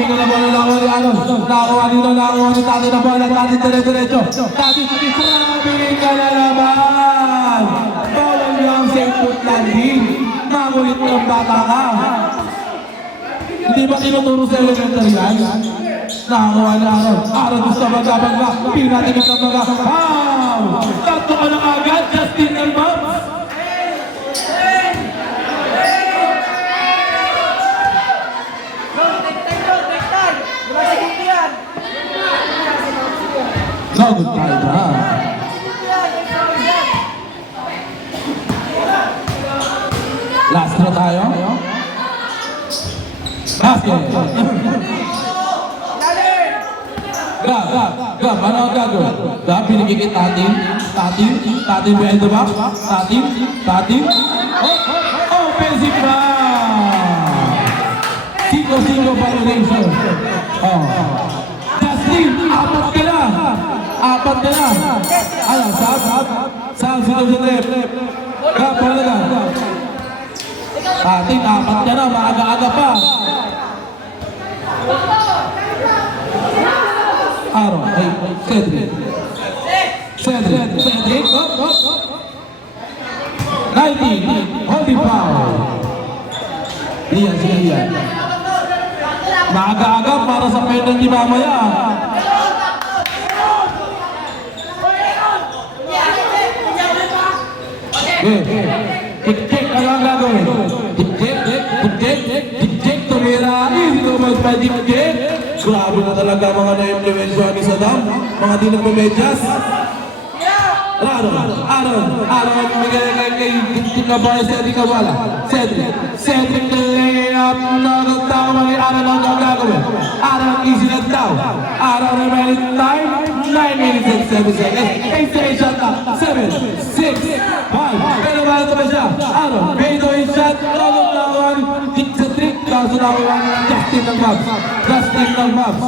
Bigyan na bola, nakakuha ni Aron. Nakakuha ni Tati na bola. Tati dire-diretso. Tati, bigyan ka na naman. Bawal yung safe foot landing. Makulit mo ang bata ka. Hindi ba tinuturo sa elementary yan? Nakakuha ni Aron. Aron gusto magkabangga. Pinatin ang magkabangga. Wow! Tatlo ka na agad. Justin and Mobs. No, good tayo na. Last na tayo. Basket. Gab, ano ang gagawin? Gab, pinigigit natin. Tatin behind the back. Tatin. Offensive na! 5-5 violation. Justin, apat ka na. Ano, saan sinusunod? Gab, wala ka. Tatin, apat ka na. Maaga-aga pa. Aron, Cedric. 19, holding foul. Lian. Maaga-aga para sa penalty mamaya. Tik-tik, ano ang gagawin? Tik-tik, tumira. Easy to match by tik-tik. Grabe na talaga mga na-implementsyo ni Saddam. Mga di nagpamedyas. Aron, bigay kay tik-tik na ba? Cedric na wala. Cedric na layup. Nagagtawa ni Aron ang gagawin. Aron easy na daw. Aron remaining time. 9 minutes and 7 seconds. 8 shot na. 7, 6, 5. Pero ba ito ba siya? Aron, Beto in shot. Nagagtawan. Tik-tik. Kaso nakawan Justin ng Mavs.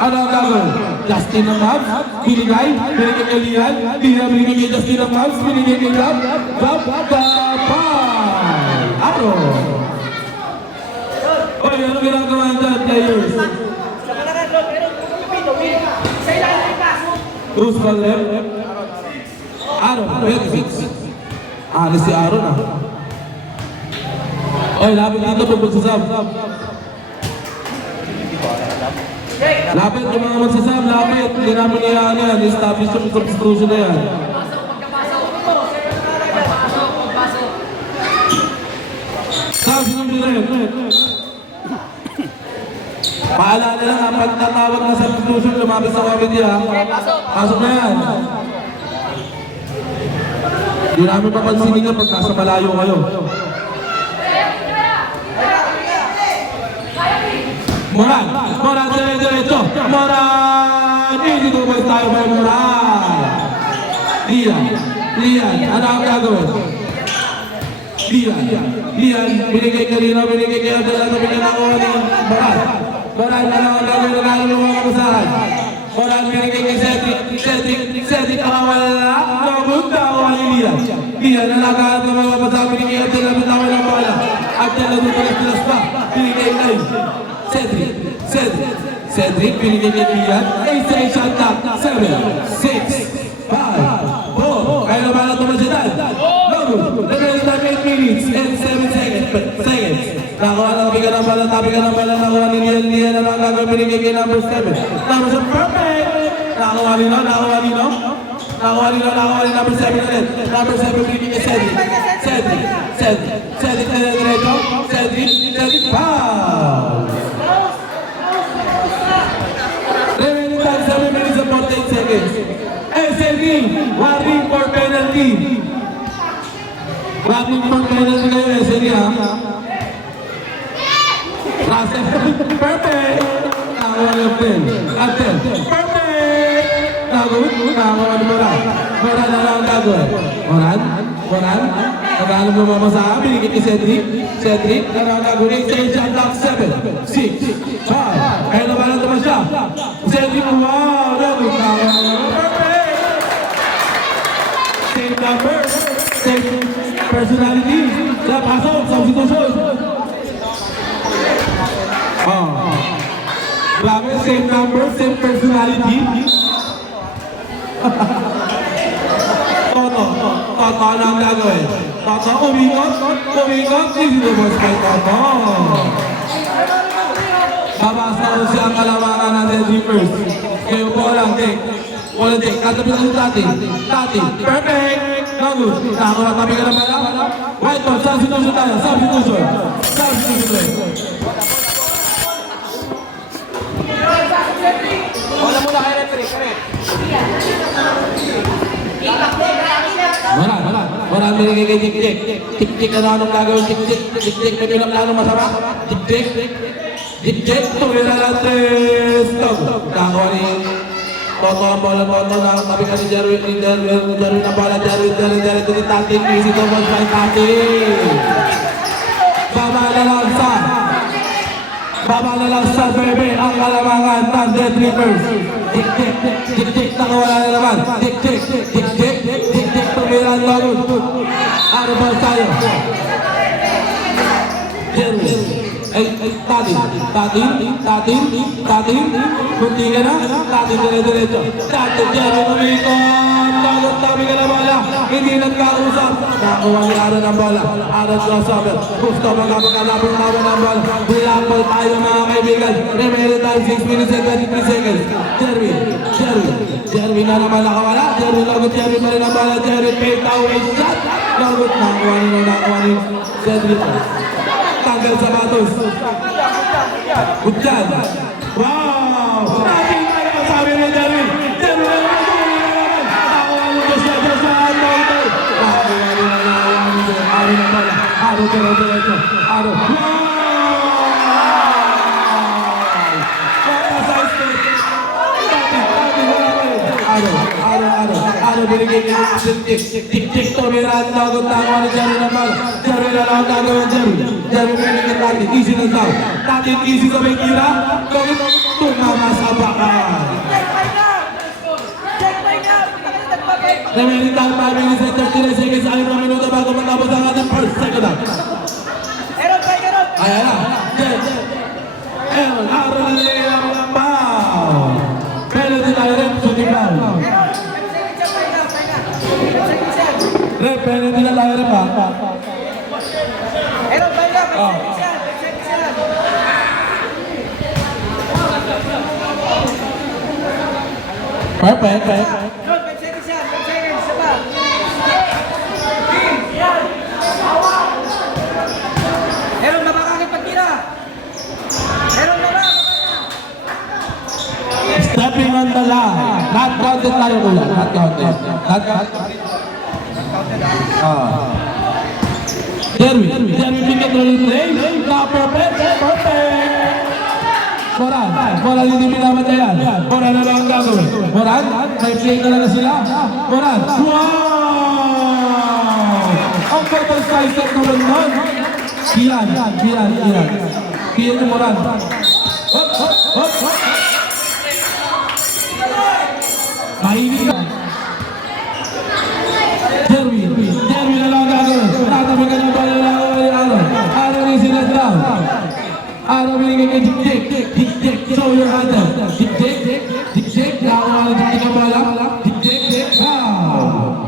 Ano ang gagawin? Justin ng Mavs. Binigay kay Lian. Lian binigay kay Justin ng Mavs. Binigay kay Gab. Aron. Oy, ano ginagawa dyan, players? Cruz ball left. Aron, 26. Alis si Aron ah. Oy, lapit dito pag magsasab. Lapit yung mga magsasab, lapit. Hindi namin niyaan yan. Establish yung substitution na yan. Sabi ng direct. Paalala lang ha, pag natawag na substitution, lumapit sa committee ha. Pasok na yan. Hindi namin papansinin nyo pag nasa malayo kayo. Moran, dire-diretso. Moran! Easy to boys tayo by Moran. Lian, ano ang gagawin? Lian, binigay kanina, binigay kayo dala na pinanakuha ni Moran, ano ang gagawin na gano'n ng mga kasahan? Moran, binigay kay Cedric, wala. Namunta ako ni Lian, nalagahan ng mga kasahan, binigay kayo dala bitawan ng bola. At dala doon tilas pa, binigay kayo. Cedric, binigay kay Lian. 8 shot clock. 7, 6, 5, 4. Kaya naman na tumasyadan. Nagkaroon na 8 minutes and 7 seconds. Nakuha na tabi ka ng bala. Nakuha ni Lian na lang gagawin binigay kay number 7. Number 7, perfect! Nakuha ni number 7 ulit. Number 7 binigay kay Cedric na diretso. Cedric, foul! Remaining time 7 minutes and 48 seconds. SLD, warning for penalty. Warning for penalty kayo SLD ha. Russell, perfect! Nakakuha ng 10. At 10, perfect! Nakakuha ni Moran. Moran na lang ang gagawin. Moran, nag-aalam mo mamasahan. Binigay kay Cedric, na lang ang gagawin. Say shot clock 7, 6, 5. Kaya naman lang naman siya. Cedric, wow! Perfect! Same number, same personality. Sa pasok, substitution. same number, same personality. Toto ano ang gagawin? Toto, umikot, easy to boss kay Toto. Babasa ko siya ang kalamangan natin di first. Kayo po lang, take. Wala take, katabi ng Tati. Perfect! No good. Nakakuha kami ka na pala. White ball, substitution tayo. Substitution tayo. Wala muna kay referee, correct? Wala ang binigay kay Tik-Tik. Tik-Tik, ano anong gagawin? Tik-Tik, may pinaplanong masama. Tik-Tik, tumira natin. Stop. Nakakuha ni Toto ang bola, Toto na tabi ka ni Jerwin na bola, Jerwin to ni Tati. Easy to boss by Tati. Baba na lang sa bebe ang kalamangan ng Dead Reapers. Tik-tik, nakawala na naman. Tik-tik, tumira ang laro. Ano ba tayo? Jerwin. Tati, kunti ka na, Tati dire-diretso. Tati, Jerwin umikot, lagot tabi ka na bola, hindi nagkausap. Nakuha ni Aaron ang bola, Aaron crossover, gusto magkapagkalapit namin ang bola. Bulakbol tayo mga kaibigan, remaining time 6 minutes and 23 seconds. Jerwin na naman nakawala, Jerwin pa rin ang bola, Jerwin fade away shot. Lagot, nakuha ni Cedric. Tanggal sapatos. Hujan. Wow! Natin na naman sabi ni Jerwin. Jerwin na naman. Nakakuha ni Joshua. Nakakuha ni Aaron na bola. Aaron diretso. Aaron. Wow! Aaron binigay niya ng Tik-Tik, tumira at lagot na ako ni Jerwin na bola. Jerwin na lang gagawin Jerwin binigay Tati, easy na daw. Tati, easy sa may tira. Tumama sa bakan. Remaining time 5 minutes and 39 seconds. Ayon na minuto bago matapos ang ating first second half. Ayan na. Aaron na lang foul. Penalty tayo rin, shooting foul. Penalty na tayo rin pa. Perfect. Stepping on the line. Not counted tayo kuya. Not counted. Jerwin pick and roll play. Perfect. Moran hindi pinamatayan. Moran na lang ang gagawin. Moran, may play talaga sila. Moran, wow! Ang purple size at naman nun. Kian yung Moran. Hop. Mahinig ka. Jerwin na lang ang gagawin. Tatabi ka ng bala na ako ni Aaron yung sinadraw. Aaron binigay kay Tik-Tik, show your hand. Tik-Tik, nakakuha ng Tik-Tik ang bala. Tik-Tik, wow!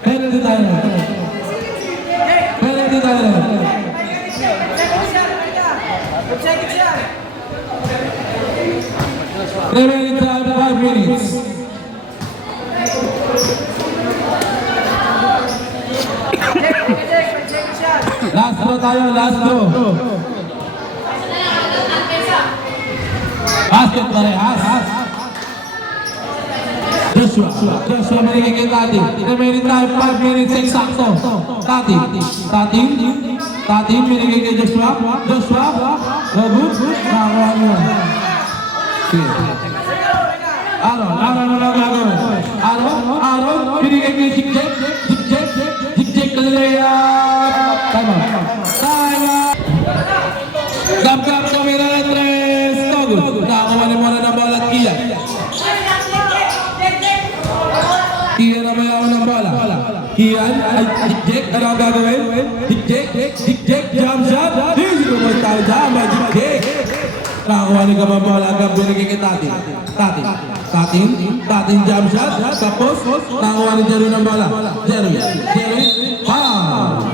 Penalty tayo. Remaining time 5 minutes. Last throw tayo. Basket parehas. Joshua binigay kay Tati. Remaining time 5 minutes eksakto. Tati binigay kay Joshua. Good. Nakakuha niyo. Aaron na lang gagawin. Aaron binigay kay Tik-Tik kalayap. Time out. Gap kamera na 3. Togo. Nakakuha ni Moran ng bola at Kian. Kian na mayaman ng bola. Kian ay Tik-Tik. Ano ang gagawin? Tik-Tik, jump shot. Easy to most tayo dyan. Tik-Tik. Nakakuha ni Kababola, Gab binigay kay Tatin. Tatin jump shot. Tapos, nakakuha ni Jerry ng bola. Jerry, foul.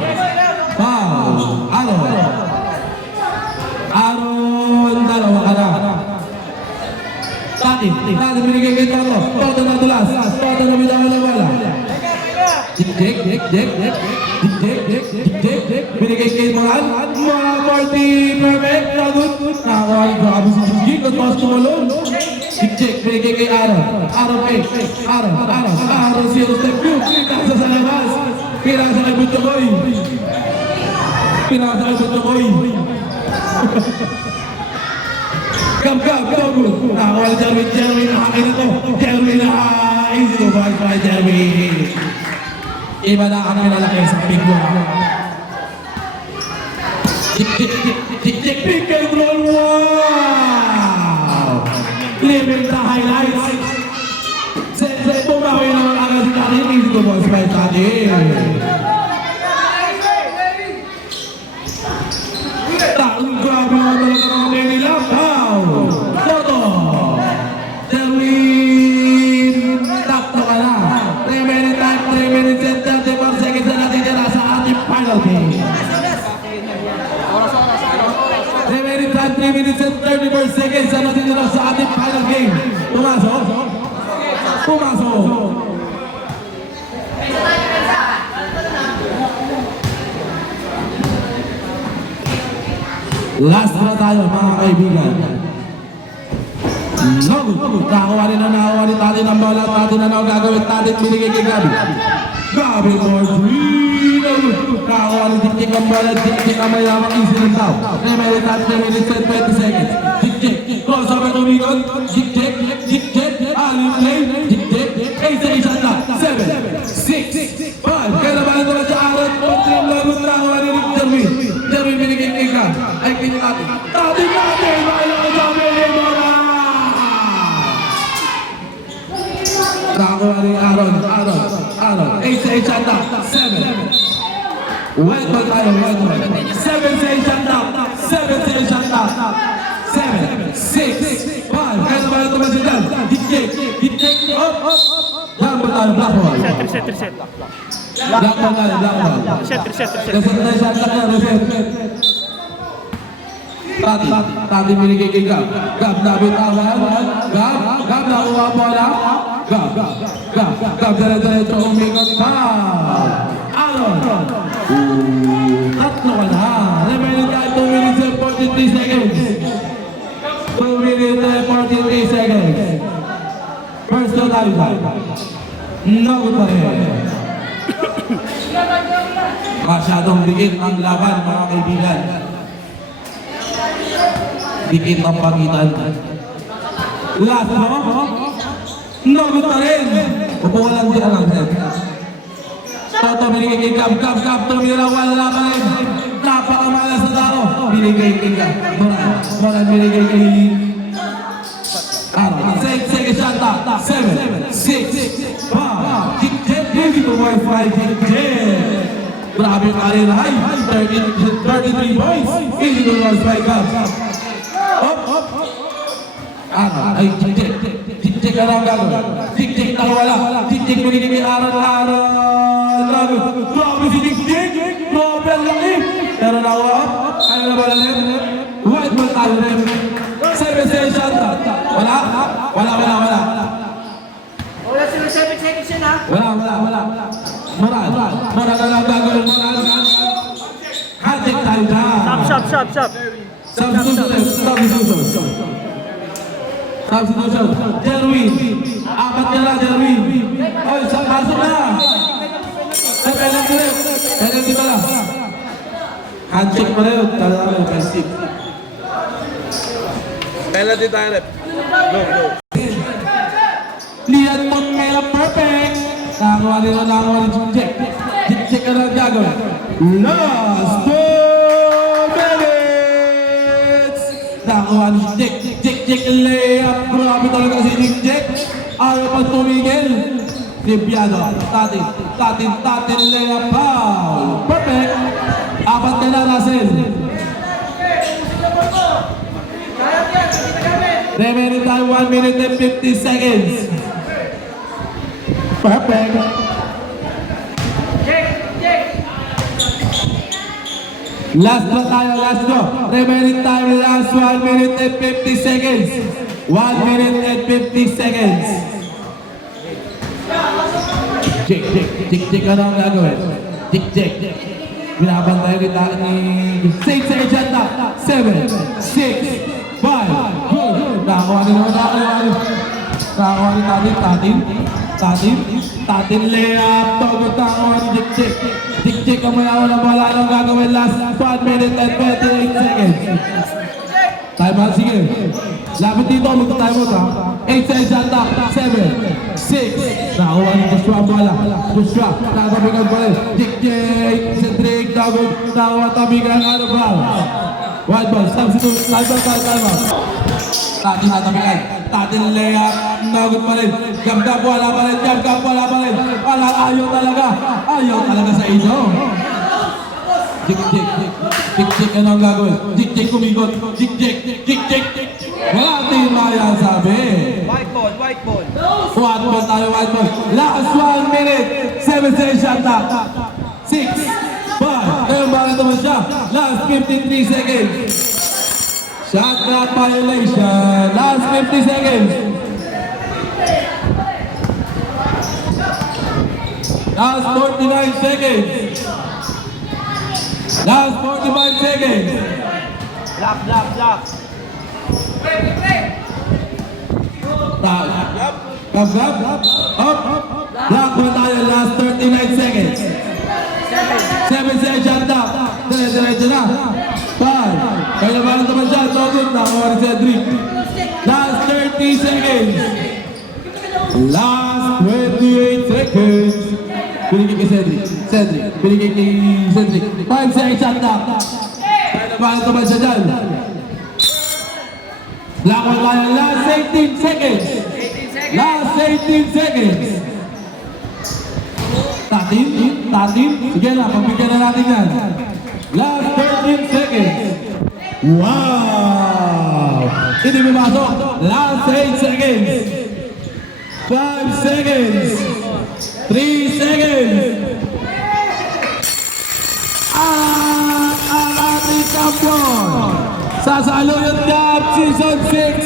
Aaron, dalawa ka na. Tatin binigay kay Toto. Toto na dulas. Toto na bitaw ng bola. Dik. Binigay kay Moran. Moran, 40, perfect. Lagot. Nakakuha ni Grabe si Gigi. Katpas tumalon. Dik, binigay kay Aaron. Aaron, zero step two. Pinasa sa labas. Pinasa kay Butokoy. Come. Nakakuha ni Jeremy. Nakakin ito. Jeremy na. Easy to fight by Jeremy. Iba na kami lalaki sa pingo. Dik, pick and roll. Wow! Living the highlights. Sa pumawi naman agad sa atin. Easy to boss by Tati. Taong grabe naman talaga ng mga nila. Wow! Toto! Jerwin! Takto ka na. 3 minutes and 34 seconds na natitira sa ating final game. 3 minutes and 34 seconds na natitira sa ating final game. Pumasok. Last na tayo mga kaibigan. Nakakuha ni Tati ng bola. Tati na gagawin. Tati binigay kay Gabi. Gabi for 3. Nakakuha ni Dik ang bola. Dik ang mayamang easy ng tao. 3 minutes and 20 seconds. Dik. Crossover tumikot. Dik. Alin play. Dik. 8 seconds na. 7, 6, 5. Kaya naman ito na sa Aaron. Pag-trim lagot nakakuha ni Jerwin. Jerwin binigay kay Gabi. Ay pinitati. Tati! Nakakuha ni Aaron. 8 sa 8 shot up. 7. Wait ba tayo? 7 sa 8 shot up. 7, 6, 5. Kaya naman ito ba siya dyan? Hit check. Up. Yan ba tayo? Black ball. Reset. Black ball. Reset. Reset na reset. Tati binigay kay Gab. Gab nabitawan. Gab nakuha bola. Gab dire-diretso umikot pa. Aaron. Tatlo ka na. Remaining time 2 minutes and 43 seconds. 2 minutes and 43 seconds. First to tayo. Nagot pa rin. Masyadong dikit ang laban mga kaibigan. Dikit ang pagitan. Last mo? Nagot pa rin. Upuwalan din ang set. Toto binigay kay Gab. Tumira wala pa rin. Napakamalas na tao. Binigay kay Gab. Moran binigay kay Aaron. 6 seconds shot up. 7, 6, 5. Kick-check. Easy to work 5. Kick-check. Grabe yung career high. 33 points. Easy to work 5 Gab. Up. Ay, Tik-tik ka lang gagawin. Tik-tik na wala. Tik-tik binigay kay Aaron. Grabe si Tik-tik. Grabe ang laki. Pero nakuha. Ano na ba lang? White ball tayo rin. 7 seconds shot. Wala. Wala sila 7 seconds yun ha. Wala. Moran na lang gagawin. Hatik tayo dyan. Stop. Substitution. Jerwin. 4 ka na, Jerwin. Oy, pasok na. Penalty pala. Handshake pa rin. Talaga mo, offensive. Penalty tayo rep. Go. Lian Montmera, perfect. Nakakuha ni Jik ka na gagawin. Last 2 minutes. Nakakuha ni Jik layup. Grabe talaga si Jik. Ayaw pag tumigil. Limpiado. Tatin layup. Foul. Perfect. 4 ka na, Russell. Remaining time 1 minute and 50 seconds. Perfect. Last draw tayo, last draw. Remaining time, last 1 minute and 50 seconds. 1 minute and 50 seconds. Tik, ano ang gagawin? Tik. Binabantay rin tayo ni 6 seconds na. 7, 6, 5, good. Nakakuha rin naman, nakakuha rin tatin layup. Togot nakakuha ni Tik, ang maya na wala nang gagawin. Last 1 minute and 28 seconds. Time out, sige. Lapit dito, magta-time out ha. 8 seconds at top. 7, 6. Nakakuha ni Joshua ang bola. Joshua, natabigan pa rin. Tik, Cedric, nakakuha tabigan. Ano ba? Wild ball, substitute. Time out. Tatin natabigan. Tatin layup. Nagot pa rin. Gab, wala pa rin. Wala, ayaw talaga sa iso. Tik, ano ang gagawin? Tik, kumikot. Tik. Wala din maya sabi. White ball. White ball tayo. Last 1 minute. 7 seconds shot na. 6, 5. Ngayon ba naman siya? Last 53 seconds. Shot clock violation. Last 50 seconds. Last 49 seconds. Last 45 seconds. Block. Gab. Up. Block mo tayo. Last 39 seconds. 7 seconds shot na. Diretso na. 5. Kaya ba naman siya? Togot na. Or Cedric. Last 30 seconds. Last 28 seconds. Binigay kay Cedric. Binigay kay Cedric. 5 seconds shot na. Kaya ba naman siya dyan? Lakon tayo. Last 18 seconds. Last 18 seconds. Tatin. Sige na, pagbigyan na natin yan. Last 13 seconds. Wow! Hindi pumasok. Last 8 seconds. 5 seconds. 3 seconds. At ang ating champion sa Saluyot Cup Season 6